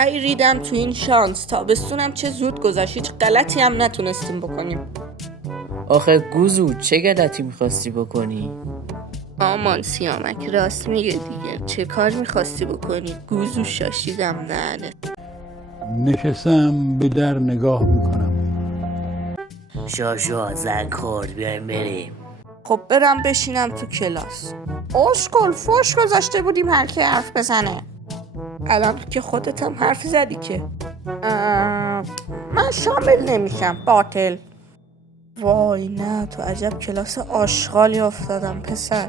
ای ریدم تو این شانس، تابستونم چه زود گذشت، هیچ غلطی هم نتونستیم بکنیم. آخه گوزو چه غلطی میخواستی بکنی؟ آمان سیامک راست میگه دیگه، چه کار میخواستی بکنی؟ گوزو شاشیدم دهنت. نشستم به در نگاه میکنم. شاشو زنگ خورد، بیایم بریم. خب برم بشینم تو کلاس. اسکل فوش گذاشته بودیم هر کی حرف بزنه. الان که خودت هم حرف زدی که من شامل نمیشم، باطل. وای نه، تو عجب کلاس آشغالی افتادم پسر.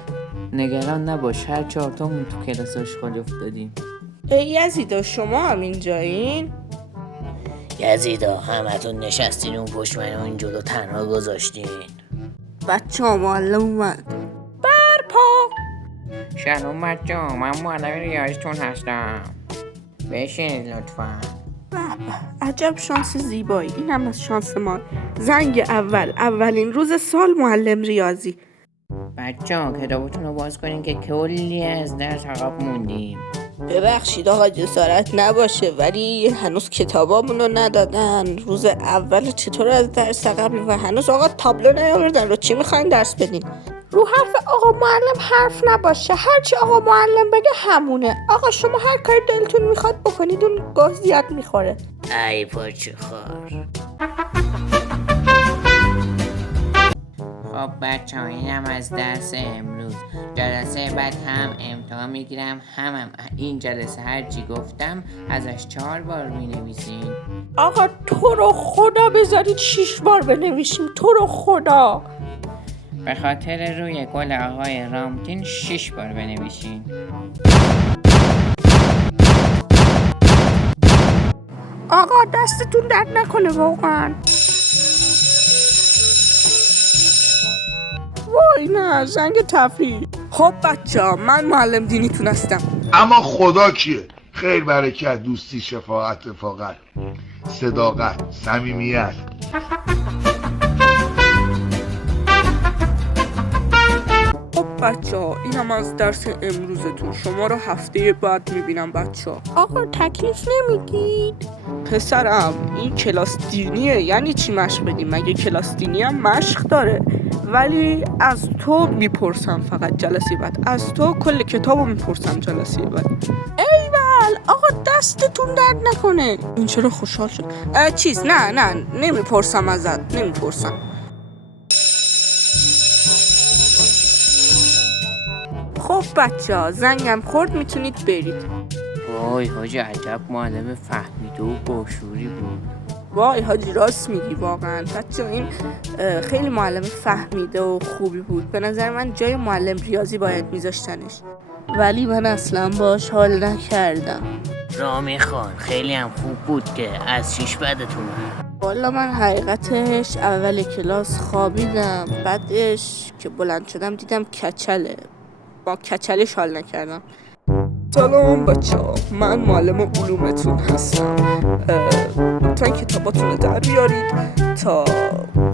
نگران نباش، هر 4 تامون تو کلاس آشغال افتادیم. ای یزیدا شما هم اینجایین؟ یزیدا همتون نشستین اون پشت منو این جلو تنها گذاشتین. بچه ها معلم اومد. برپا. سلام بچه‌ها، من معلم ریاضیتون هستم. بشینید لطفا. عجب شانس زیبایی، این هم از شانس ما. زنگ اولین روز سال معلم ریاضی. بچه‌ها کتابتون رو باز کنین که کلی از درس عقب موندیم. ببخشید آقا جسارت نباشه ولی هنوز کتابامونو ندادن. روز اول چطور از درس قبل و هنوز آقا تابلو نیاوردن رو چی میخواین درس بدین؟ رو حرف آقا معلم حرف نباشه، هرچی آقا معلم بگه همونه. آقا شما هر کاری دلتون میخواد بکنید، اون گاز زیاد میخوره. ای پاچه خور. خب بچه‌ها اینم از درس امروز. جلسه بعد هم امتحان میگیرم، هم این جلسه هرچی گفتم ازش 4 بار مینویسین. آقا تو رو خدا بذارید 6 بار بنویسیم، تو رو خدا. به خاطر روی گل آقای رامتین 6 بار بنویسین. آقا دستتون درد نکنه واقعا. وای نه، زنگ تفریح. خب بچه ها من معلم دینیتون هستم. اما خدا کیه؟ خیر، برکت، دوستی، شفاعت، رفاقت، صداقت، صمیمیت. خب بچه ها اینم از درس امروزتون. شما رو هفته بعد میبینم بچه ها. آقا تکلیف نمیگید؟ پسرم این کلاس دینیه، یعنی چی مشق بدیم؟ مگه کلاس دینی هم مشق داره؟ ولی از تو میپرسم فقط جلسه بعد، از تو کل کتابو میپرسم جلسه بعد. ایول آقا دستتون درد نکنه. این چرا خوشحال شد؟ نه نمیپرسم ازت، نمیپرسم. خب بچه ها زنگم خورد، میتونید برید. وای حاجی عجب معلم فهمیده و باشوری بود. وای حاجی راست میگی واقعا. بچه این خیلی معلم فهمیده و خوبی بود. به نظر من جای معلم ریاضی باید میذاشتنش، ولی من اصلا باش حال نکردم. رامی خان خیلی هم خوب بود که از 6 بدتون اومد. والا من حقیقتش اول کلاس خوابیدم، بعدش که بلند شدم دیدم کچله. با کچلش حال نکردم. سلام بچه ها، من معلم علومتون هستم. لطفا کتاباتون رو در بیارید تا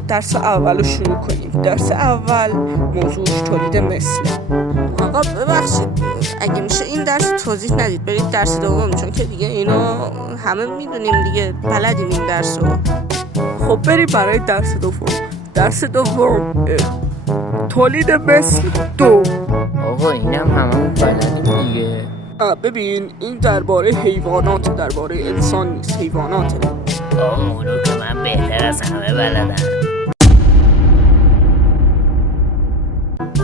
درس اول رو شروع کنیم. درس اول موضوعش تولید مثله. آقا ببخشید اگه میشه این درس توضیح ندید، برید درس دوم، چون که دیگه اینو همه میدونیم دیگه، بلدیم این درس رو. خب بریم برای درس دوم. درس دوم تولید مثل 2. آقا اینم هممون بلدیم دیگه. ببین این درباره حیوانات، درباره انسان نیست، حیواناته. آقا اونو که من بهتر از همه بلدم.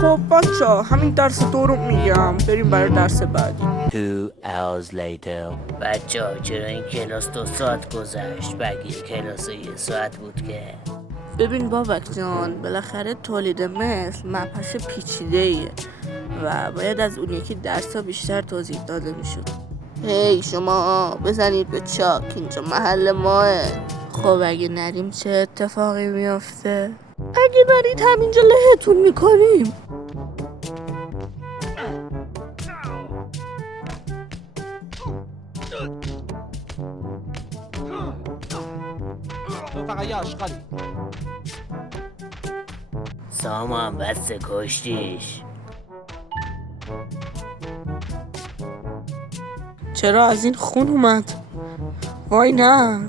خب بچه ها همین درس 2 رو میگم، بریم برای درس بعدی. 2 hours later. بچه ها چرا این کلاس 2 ساعت گذشت؟ بقیه کلاس 1 ساعت بود که. ببین بابک جان، بالاخره تولید مثل مبحث پیچیده ایه و باید از اون یکی درس ها بیشتر توضیح داده میشد. هی شما بزنید به چاک، اینجا محل ماه. خب اگه نریم چه اتفاقی میافته؟ اگه نرید همینجا لهتون میکنیم. تو فقط یه آشغالی. سامان بسته کشتیش. چرا از این خون اومد؟ وای نه،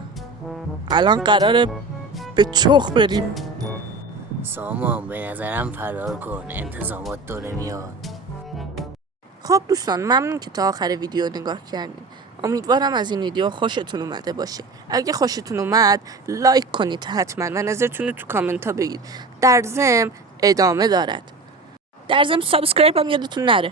الان قراره به چخ بریم. سامان به نظرم فرار کن، انتظامات داره میاد. خب دوستان، ممنون که تا آخر ویدیو نگاه کردین. امیدوارم از این ویدیو خوشتون اومده باشه. اگه خوشتون اومد لایک کنید حتما و نظرتون رو تو کامنت ها بگید. در ضمن ادامه دارد. در ضمن سابسکرایب هم یادتون نره.